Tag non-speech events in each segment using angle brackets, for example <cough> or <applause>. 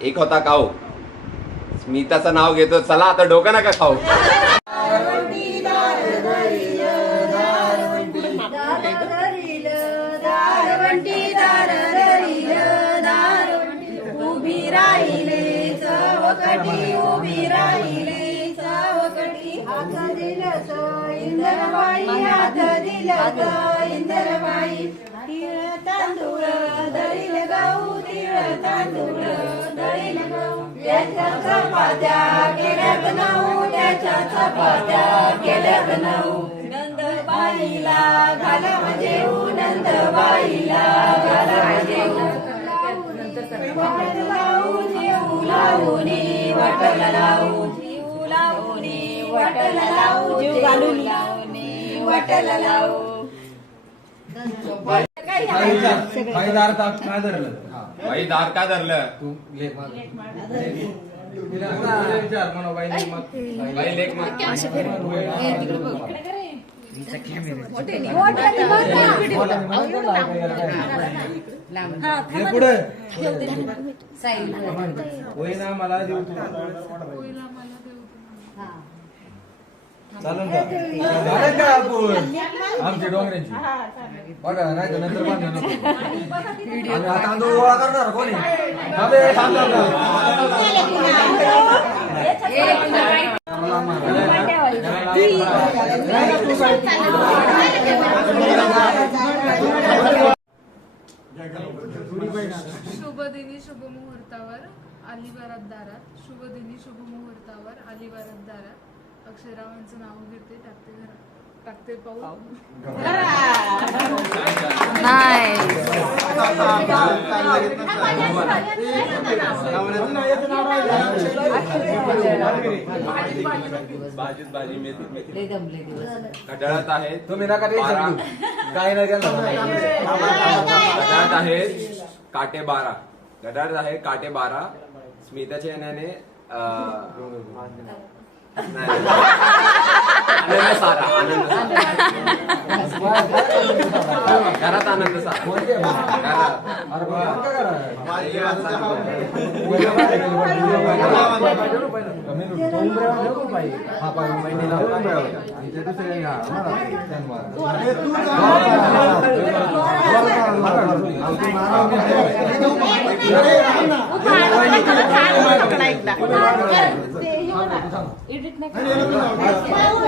एक होता काऊ स्मिताचं नाव घेतो चला आता डोकं नका खाऊ. दारवंटी चपात्या केल्यात नऊ त्याच्या चपात्या केल्यात नऊ नंदबाईला घाला जेऊ नंदबाईला घाला जेऊ वटल लावू जेऊ लावूनी वटल लावू जीव लावूनी वटल लावू जीव घालून लावूनी वटल लावू काही दार ताप काय धरलं? बाई दार का धरलं? तू लेख हे पुढे. मला देऊ चालेल का झालं का आपण आमची डोंगऱ्यांची बघा नाही तर नंतर बांधलं नको. आणि हा तांदूळ गोळा करणार कोणी? अबे, तांदूळ शुभदिनी शुभ मुहूर्तावर अलिबारात दारात. शुभदिनी शुभ मुहूर्तावर अलिबारात दारात. अक्षरावांचं नाव घेते टाकते घरात टाकते पाऊल भाजीत भाजी मेथी मेथी घड्याळात आहेत तुम्ही नका टेन्शन घेऊ. काही नाही घड्याळात आहेत काटे बारा घड्याळात आहे काटे बारा स्मिताच्या येण्याने अं, Này. आनंद सारा आनंद सारा घरात आनंद सारा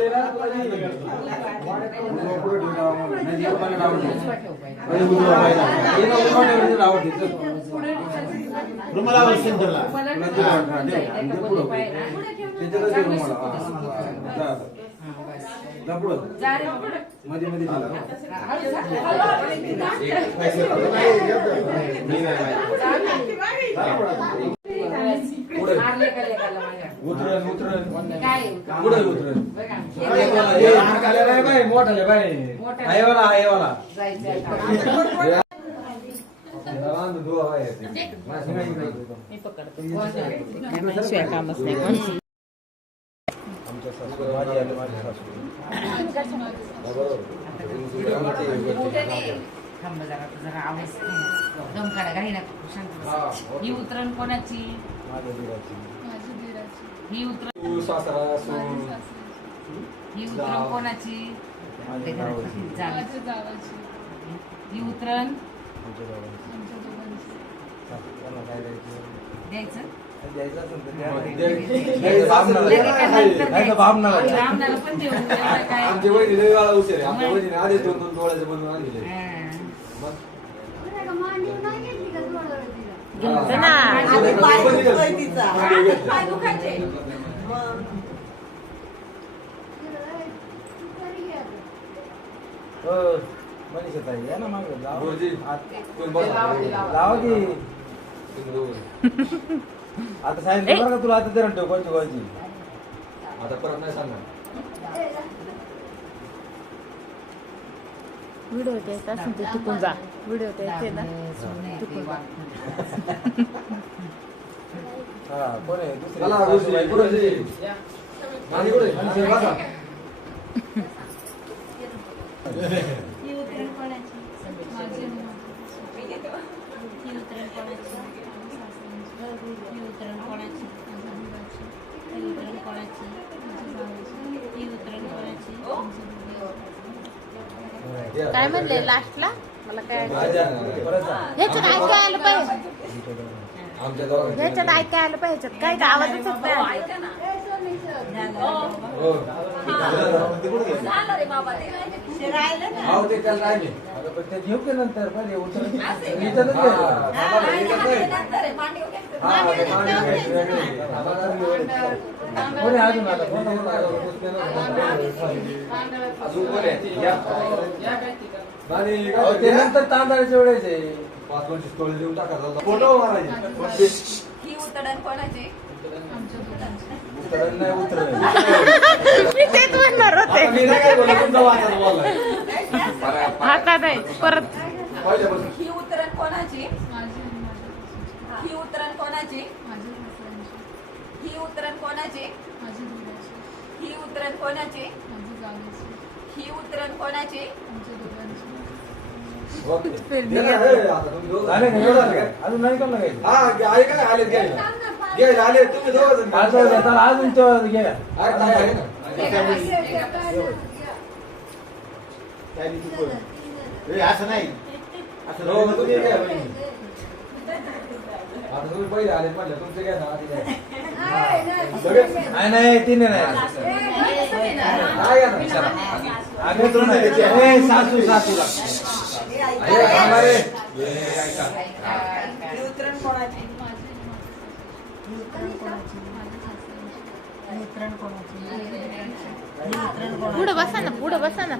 अरे बा, काय सेंटरला मध्ये मध्ये उतरण उतरण पुढे उतरण मोठाले बाय आयवाला आयवाला आमच्या सासू माझी आली माझ्या सासू. बरोबर उतरण कोणाची? माझ्या दिराची. माझी दिराची. ही उतरण ही कोणाची? ही उतरण आमच्या गावाची आमच्या दोघांची. त्यांना काय द्यायचं? द्यायचं? द्यायचं असेल तर द्या. द्यायचं बामणाला. द्यायचं बामणाला. ब्राह्मणाला पण देऊ त्याला काय आमची वहिनी लई वेळा उशीर आहे आमच्या वहिनीने आधीच दोन दोन डोळ्याचे बनवून आणलेले हा. मग पाय दुखायचे. हो, मनीषा ताई या ना मागे लावा. आत- लावा की आता सांगितलं बरं का तुला आता धरण ठेव कोणची कोणची. आता परत नाही सांगणार. व्हिडिओ द्यायचा असेल तर टिकून जा. व्हिडिओ द्यायचे ना टिकून जा हा कोण आहे दुसरी चला दुसरी कुठे माझी कुठे आणि बसा ही उतरण कोणाची माझी आणि मी घेतो. ही उतरण कोणाची ही उतरण कोणाची ही उतरण कोणाची ही उतरण कोणाची काय म्हणले लास्टला मला काय. ह्याच्यात ऐकायला आलं पाहिजे. ह्याच्यात ऐकायला आलं पाहिजे. काय का आवाजच हो. घेऊ की नंतर. हा. हा. कोणी अजून आता? अजून कोण. आणि अहो, ते नंतर तांदळाचे वेळेचे पाच पंचवीस तोळे देऊन टाकायचा फोटो मारायचे. ही उतरण कोणाची? उतरण नाही उतरण मी तेच म्हणणार होते. आता मी नाही काय बोललो, तुमचा वाचाच बोललाय. बरं, आता नाही परत. पहिल्यापासून. ही उतरण कोणाची? माझी आणि माझ्या ही उतरण कोणाची? सासऱ्यांची ही उतरण कोणाची? माझी मुलाची ही उतरण कोणाची? माझी ही उतरण कोणाची? आमच्या दोघांची. अजून नाही हा आले घ्यायला घ्यायला आले तुम्ही दोघं अजून घ्या. ए, असं नाही असं हो. तुम्ही घ्या बहिणी. आता तुम्ही पहिले आले म्हणलं तुमचे घ्या ना? नाही नाही तिने नाही सासू सासूला उतरण कोणाची उतरण कोणाची पुढं बसा ना पुढं बसा ना.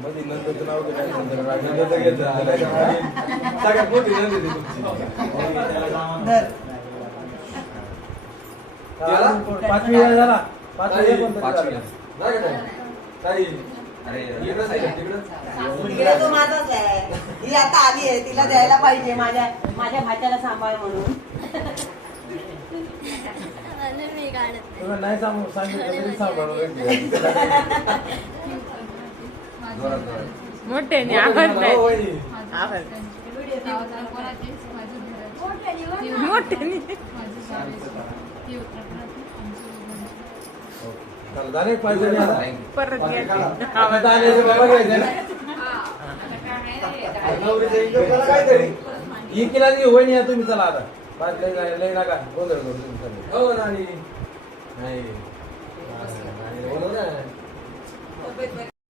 मध्ये नंदचं नाव काय नंदचं नाव? नंदचं घेत जा. सगळ्यात मोठी नंद तुमची. पाचवी झाला पाचवी. नाही अरे इकडंच आहे का? तिकडंच? मुलगा तो माझाच आहे ही आता आली आहे तिला द्यायला पाहिजे माझ्या माझ्या भाच्याला सांभाळ म्हणून तुला नाही सांगू सांगितलं तरी सांभाळून. जोरात जोरात मोठ्याने आवाज हो, वहिनी. आवाज ना? नवरीचं इकडं करा काहीतरी. इकीला नाही, वहिनी या तुम्ही चला आता. बाहेर लय नाही- लय नका. गोंधळ करू तुम्ही. हो नानी. नाही. ना.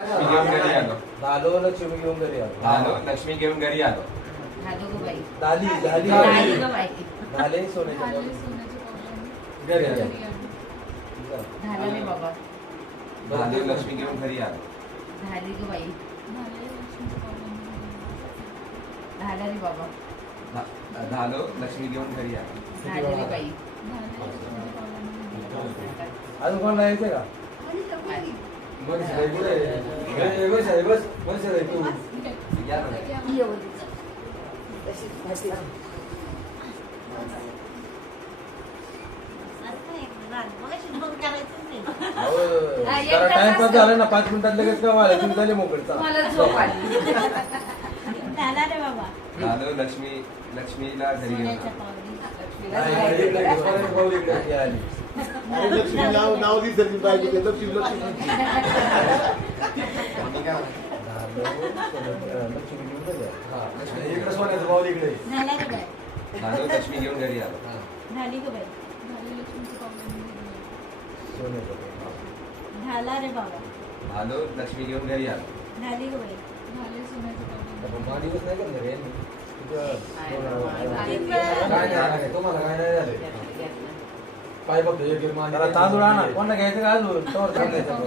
लक्ष्मी घेऊन घरी आलो. दालो लक्ष्मी घेऊन घरी आलो. आलो लक्ष्मी घेऊन घरी आलो. दाली दाली दाले सोन्याच्या घरी सोन्याची पावडर घरी आलो. घरी आली. आलो लक्ष्मी घेऊन घरी आलो झाले लक्ष्मीची पावडर झा- झालो लक्ष्मी घेऊन घरी आलो किती वेळा? झाले लक्ष्मीची पावडर अजून कोण यायचं का मनशाई कुठे आहे? ए, मनशाई, बस मनशाई, तू या ना. अहो, जरा टाइमपास झाला ना पाच मिनिटात लगेच का वाढायचं तुम्ही झाले मोकळे चला. मला झोप आली. झाला रे बाबा. झालो लक्ष्मी लक्ष्मीला घरी लक्ष्मी नाव नाव दिसत पाहिजे लक्ष्मी घेऊन घरी आली. लक्ष्मी, इकडे सोन्याचं भाऊ इकडे झाला रे बाई. झालो लक्ष्मी घेऊन घरी आलो झाली ग बाई झाले लक्ष्मीची पावडर सोन्याचं भाऊ. झाला रे बाबा लक्ष्मी घेऊन घरी आलो झाली ग बाई झाले सोन्याची दहा दिवस नाही करणार काय नाही झालं, तुम्हाला काय नाही झालं काय बघतो एक तांदूळ आणा कोणाला घ्यायचं का अजून तोवर थांबायचं आपण.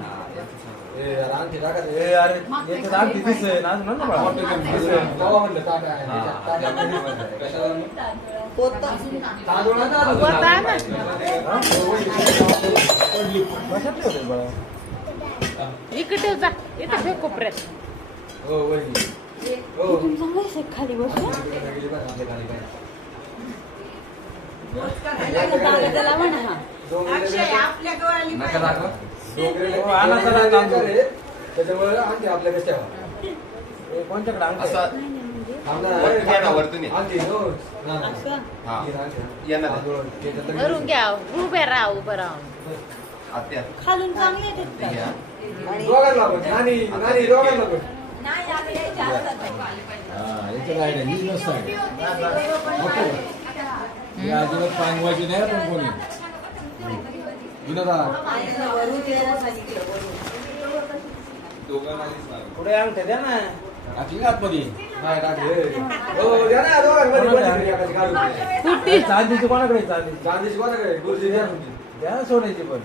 हा, याचं सांग. ए, अरे आणखी टाका ते. ए, अरे याच्यात आणखी दिसेल. अजून ना बाळा. दिसेल. म्हणलं. हा. कशाला? तांदूळ इकडे ठेव जा इथं ठेव कोपऱ्यात खाली बस आपल्या. त्याला म्हणा हा. आपल्या गवाली. त्याच्यामुळे आणते आपल्याकडे ठेवा हे कोणत्याकडे भरून घ्या उभे राहा उभं राहा खालून चांगले अजिबात पांगवायची नाही पण कोणी विनोदा पुढे अंगठ्या द्या ना. टाकली आतमध्ये. हो, चांदीची कोणाकडे चांदी द्या सोन्याची पण.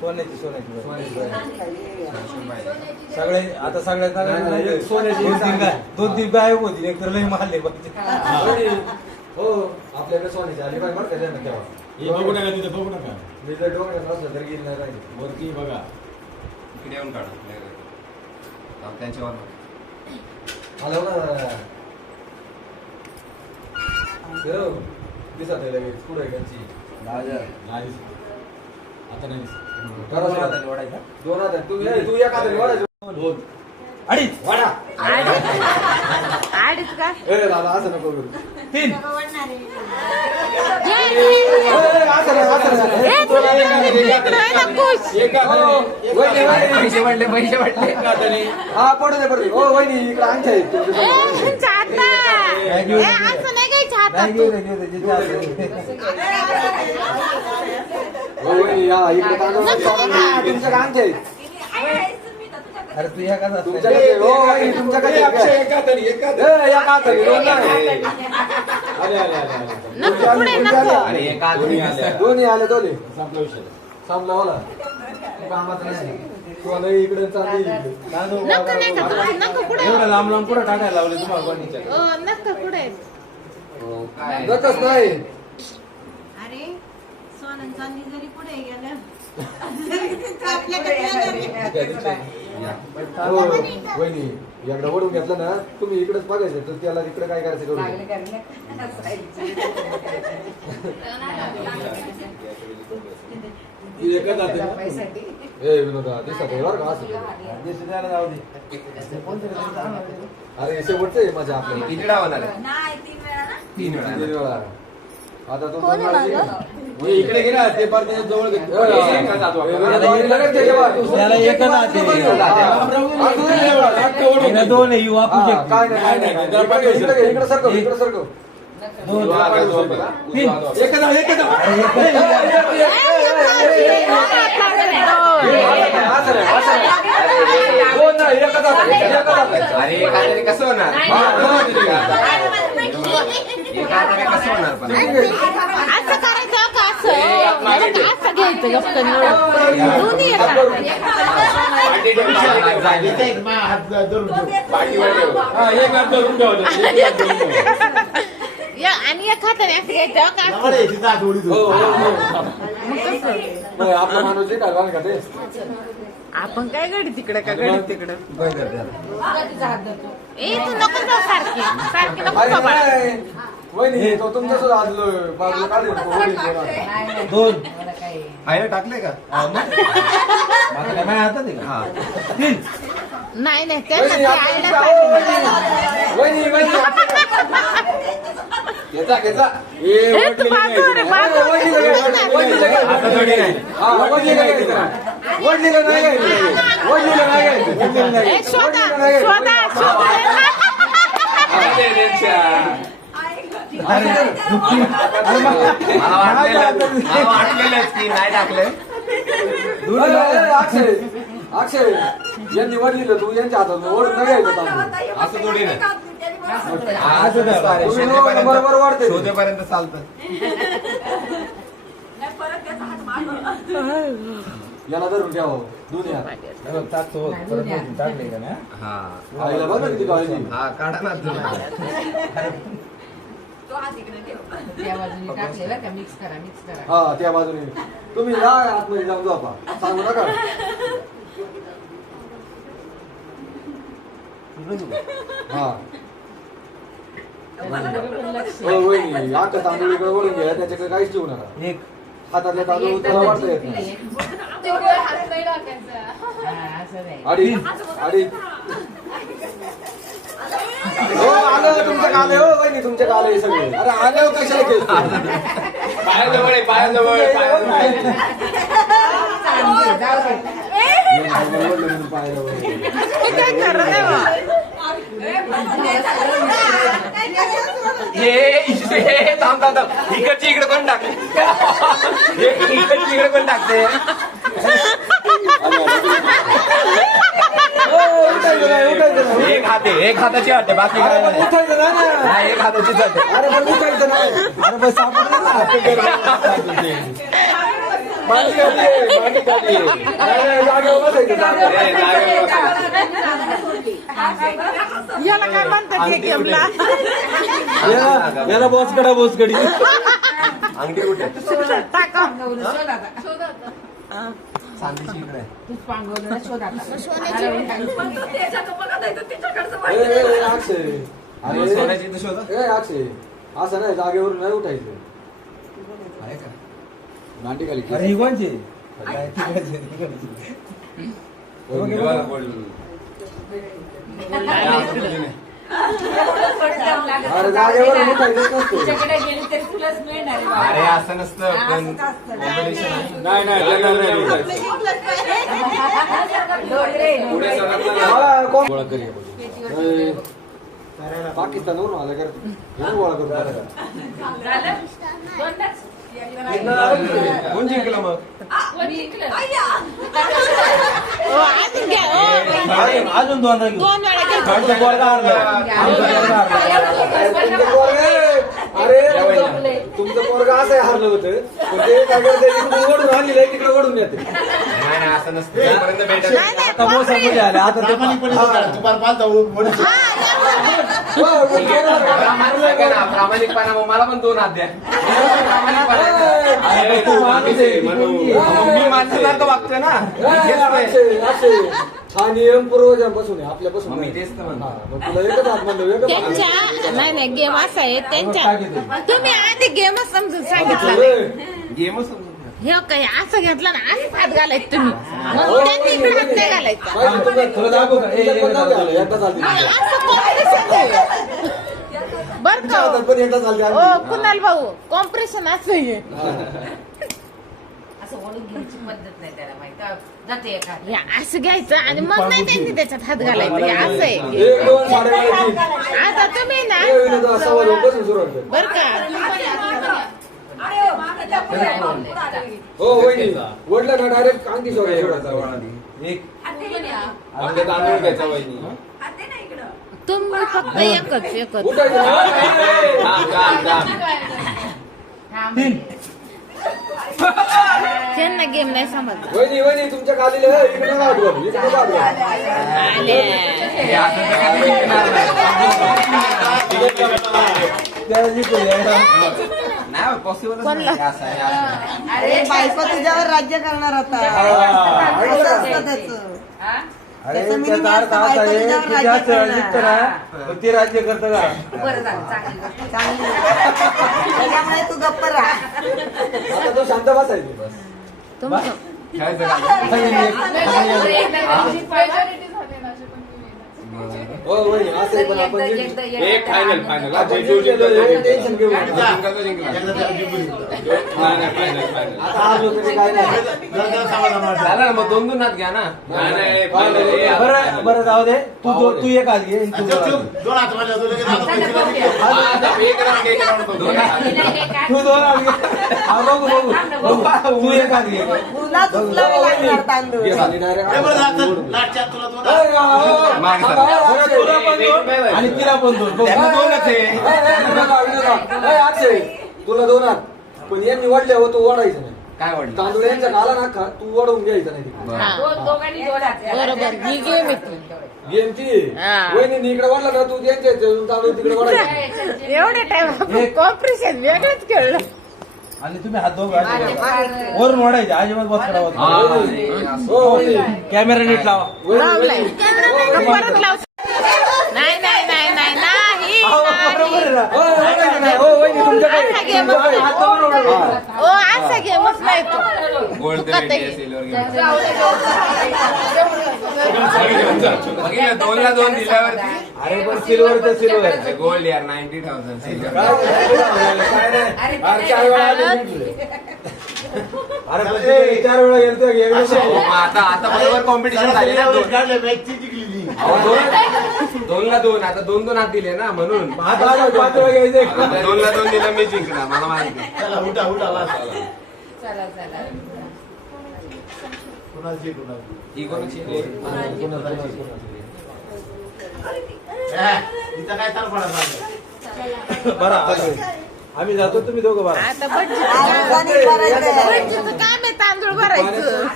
सोन्याची सोन्याची बरं. सगळे आता सगळ्यात नाही, नाही, एक सोन्याची, दोन तीन गाय. दोन तीन गाय होती एक तर लई मारले पाहिजे. हो. आपल्याकडे सोन्याची आली पाहिजे बरं का तेव्हा. हे बघू नका तिथे बघू नका. मी जर डोंगरात असलं तर गेली नाही. वरती बघा. इकडे येऊन काढा. हा, त्यांच्यावर हलव ना. दिसत आहे लगेच. पुढं आहे त्यांची. नाही. आता नाही दोन हात तू तू एका अडीच वाढा. अडीच का ए, दादा असं नको करू. तीन ए, असं नाही, असं नाही. ए, तुला इकडं आहे ना खुश. एका हो, हाताने- एका वहिनी, वहिनी. पैसे वाढले पैसे एका हाताने हा पडू दे पडू दे. हो वहिनी इकडे आणखी आहे तुमच्या ए, समोर. ह्यांच्या हातात. काय घेऊ ए, दे? असं नाही घ्यायचं नाही हातात घेऊ दे, घेऊ दे, जिथे असेल. हो वहिनी हा इकडे तांदूळ तुमच्याकडे आणखी आहे अरे तू एकाच असते. तुमच्याकडे. हो अक्षय? एका एका ए. एका हाताने दोन नाही. आले आले आले आले नको पुढे नको. अरे एका हाताने कसं? दोन्ही आले दोन्ही. संपला विषय. संपला मला कामात नाही. सोनं इकडे नको नाही का तुझं नको पुढे. एवढं लांब लांब कुठं टाकायला लावले तुम्हाला कोणीच्या हो नको पुढे. हो, काय? नाही. अरे सोनं चांदी जरी पुढे गेलं आपल्याकडे येणार आहे. या. हो वहिनी एकदा ओढून घेतलं ना तुम्ही इकडेच बघायचं तर त्याला इकडे काय करायचं करू नका. ती एकाच हाताने ए विनोदा दिसत आहे बरं का? असं अरे शेवटचं आहे माझ्या आपल्याला. तीन वेळा ना? तीन वेळा? आता तो. हे इकडे गेला ते पार त्याच्याजवळ. त्याला एकच हात आहे. हा. हा, तू नाही एवढा. हक्क ओढून हिनं. दोन आहे, ही हा, काय नाही. इकडे सरकव इकडे सरकव दोन तीन. उजवा हात. तीन. एका हाताने, एका हाताने. अरे एकच. असं नाही, असं नाही. दोन नाही, एकच हात आहे, एकच हात आहे. अरे एका हाताने कसं होणार हा, कसं पण असं करायचं का असं असं या आणि एक हाताने असं घ्यायचं का असं? हो, आपला माणूस आपण काय गाडी तिकडे का गाडी तिकडे काय ए तू नको जाऊ सारखी सारखी नको जाऊ वहिनी तो तुमच्या सुद्धा बाजूला दोन ना टाकले का? माझ्या हा. तीन नाही नाही त्यांना ते वहिनी. वहिनी घेता घेता हे ए, तू नाही. आता थोडी नाही. हा, घे. वहिनीला नाही घ्यायचं. वहिनीला नाही घ्यायचं. वहिनीला नाही ए, घ्यायचं. शोधा वहिनीला नाही घ्यायचं. शोधा शोधा. अरे रेक्षा. अरे दुःखी मला वाटलेलं मला वाटलेलंच की नाही टाकलं अरे, अरे, अक्षय अक्षय यांनी वडलीलं तू यांच्या हातात ओढून नाही घ्यायचं तांदूळ. असं थोडी नाही. असं काय बारे. तुम्ही दोघं बरोबर वाढते. शोधेपर्यंत चालतं नाही परत त्याचा हात मागं. याला धरून ठेवा हे ना हा आईला बघ ना किती काळजी हा काढा ना तुम्ही. <laughs> तो हात इकडे ठेव. त्या बाजूने टाकले बरं का मिक्स करा मिक्स करा. हा त्या बाजूने. तुम्ही जा आतमध्ये जाऊन झोपा सांगू नका. हा. लक्ष. हो वहिनी आता तांदूळ इकडे वळून घ्या त्याच्याकडे काहीच ठेवू नका. एक हातातले तांदूळ तुला वाटता येत नाही. हा, असं नाही. अडीच. अडीच. हो आलं तुमच्या काले हो वहिनी तुमच्या काले सगळे. अरे आले हो कशाला पायाजवळ आहे, पायाजवळ आहे. हे थांब थांब थांब. इकडची इकडे कोण टाकते? इकडची इकडे कोण टाकते हो, उठायचं नाही, उठायचं नाही. एक हाते एक हाताची वाटते बाकी अरे काय नाही. उठायचं नाही ना. हा, एक हाताचीच वाटते अरे पण उठायचं नाही अरे पण सापडलं ना. मांडी खाली आहे, मांडी खाली आहे. नाही, नाही, जागेवर बसायचं, जागेवर. ए, जागेवर बसा. याला काय म्हणतात गेमला याला- याला बोचकडा बोचकडी अंगठी कुठे टाका इकडे. पांगवलं शोध ए, माहिती ए, नाही. ए, अक्षय. आणि अरे. सोन्याची इथं शोधा. ए, अक्षय. असं नाही जागेवर नाही उठायचं. आहे का? मांडी खाली अरे ही कोणची तिकडची, तिकडची. हे बघा, नसतं तुझ्याकडे गेली तरी तुलाच मिळणार आहे बाबा. अरे असं नसतं पण competition आहे. नाही नाही जागेवर नाही उठायचं. लोट रे. पुढे सरकलं ना. मला कोण गोळा करी ए, पाकिस्तानवरून आलं कर हे गोळा करू झालं? दोनदाच? कोण जिंकलं मग मी जिंकलं. ओ, अजून घ्या ओ. अजून- अजून दोन राहिले. दोन वेळा अरे तुमचं पोरग असं हरलं होतं. पण ते काय करते ओढून आहे तिकडे ओढून येते नाही नाही असं नसतं. जोपर्यंत भेटत नाही, आता मोसममध्ये आले. आता ते प्रामाणिकपणे सांगा. तुम्हाला हा, प्रामाणिकपणा मला पण दोन हात द्या मी माणसासारखं वागतोय ना हा नियम पूर्वजांपासून आहे आपल्यापासून मी नाही. तेच तर म्हणतो. हा, मग तुला एकच हात म्हणलं एकच हात त्यांच्या नाही नाही गेम असा आहे त्यांच्या तुम्ही आधी गेमच समजून सांगितलं नाही गेमच समजून हे काय असं घेतलं ना असं हात घालायचं तुम्ही. मग त्यांनी इकडे हात नाही घालायचा. असं कॉम्प्रेशन आहे बर का ओ आणखी. कुणाल भाऊ कॉम्प्रेशन असं आहे. असं घ्यायची पद्धत नाही त्याला माहिती का? जाते एका हे असं घ्यायचं आणि मग नाही त्यांनी त्याच्यात हात घालायचं. हे असं आहे. एक दोन साडेबाराची आता तुम्ही ना. बर का. हो वहिनी वडलं ना डायरेक्ट अंगी सोडायचं एवढा जवळ आधी. एक हात दे ना. आपले तांदूळ घ्यायचा वहिनी हात दे ना इकडं. तुम्ही फक्त एकच एकच. त्यांना गेम नाही समजला वहिनी वहिनी तुमच्या खाली इकडे इकडे नका नाही. पॉसिबल कोणला? अरे बायको तुझ्यावर राज्य करणार आता. हा, असं असतं त्याचं. हा? अरे त्याचं meaning त्याचा अर्थ असतं, असा आहे बायको की तुझ्यावर जास्त राज्य पण ते करतं का? बरं झालं चांगली गोष्ट. चांगली <laughs> त्याच्यामुळे तू गप्प राहा. आता तू शांत बसायची बस. खेळायचं का? <laughs> <laughs> हो. एक फायनल टेन्शन घेऊ. आज. झालं ना मग दोन दोन घ्या ना. बरं बरं जाऊ दे. तू दो- तू एक आज घे तू दोन हात. हा, तो दोन घे. हा बघू बघू. बघू. एक हात घे. लागणार तांदूळ. direct. हात तुला हा, हो. हा. हा, हा, पण दोन आणि तिला पण दोन बघू. त्यांना दोनच आहे. अक्षय तुला दोन पण यांनी वाढले हो तू वाढायचं नाही. काय वाटलं तांदूळ यांच्या आला ना का तू वडवून घ्यायचं नाही तिकडे. बरं. हा. दोन दोघांनी दोन हात बरोबर ही गेम येते गेम ती हा. वहिनी इकडे वाढला ना तू त्यांच्या इथे तांदूळ तिकडे <laughs> वाढायचं. एवढे टाइम कॉम्प्रिशन वेगळंच खेळलं. आणि तुम्ही हात दोघं वरून वाढायचे अजिबात बस हा, करावं हे. हो. वहिनी. कॅमेरा नीट लावा. लावलाय. का परत लाव. नाही नाही नाही नाही नाही हो. हो. ओ असा गेमच नाही तो गोल्ड दोन दिल्यावरती अरे पण सिल्वर तर सिल्वर गोल्ड यार नाईन्टी थाउजंड अरे चार वेळा गेलतो गेलो आता आता बरोबर कॉम्पिटिशन झाली ना दोन अहो, दोन दोनला दोन आता दोन दोन हात दिले ना म्हणून. आता आला पाच वेळा घ्यायचे आता दोनला दोन दिलं मी जिंकणार मला माहिती आहे. चला चला ही कोणाची? बरं आता आम्ही जातो तुम्ही दोघं बरं. आता काम काम आहे तांदूळ भरायचं.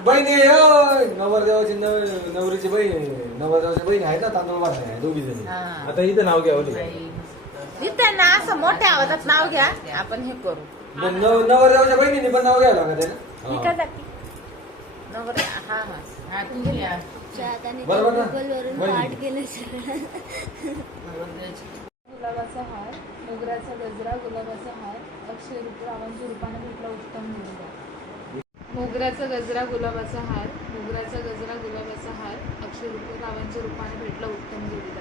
बहिणी होय. नवरदेवाची नव- नवरीची बहीण नवरदेवाची बहीण आहे ना तांदूळ वाटणे आहे दोघी जणी. हा. आता इथं नाव घ्या ओली इथं ना असं मोठ्या आवाजात नाव घ्या आपण हे करू. नवरदेवाच्या बहिणीने पण नाव घ्यावं लागत ही? नवर हा हा. हा. बरोबर ना. पाठ केलं सगळं गुलाबाचा हार मोगऱ्याचा गजरा गुलाबाचा हार अक्षय रूप रावांच्या रूपाने भेटला उत्तम मुलगा. मोगऱ्याचा गजरा गुलाबाचा हार मोगऱ्याचा गजरा गुलाबाचा हार अक्षय रूप रावांच्या रूपाने भेटला उत्तम जोडीदार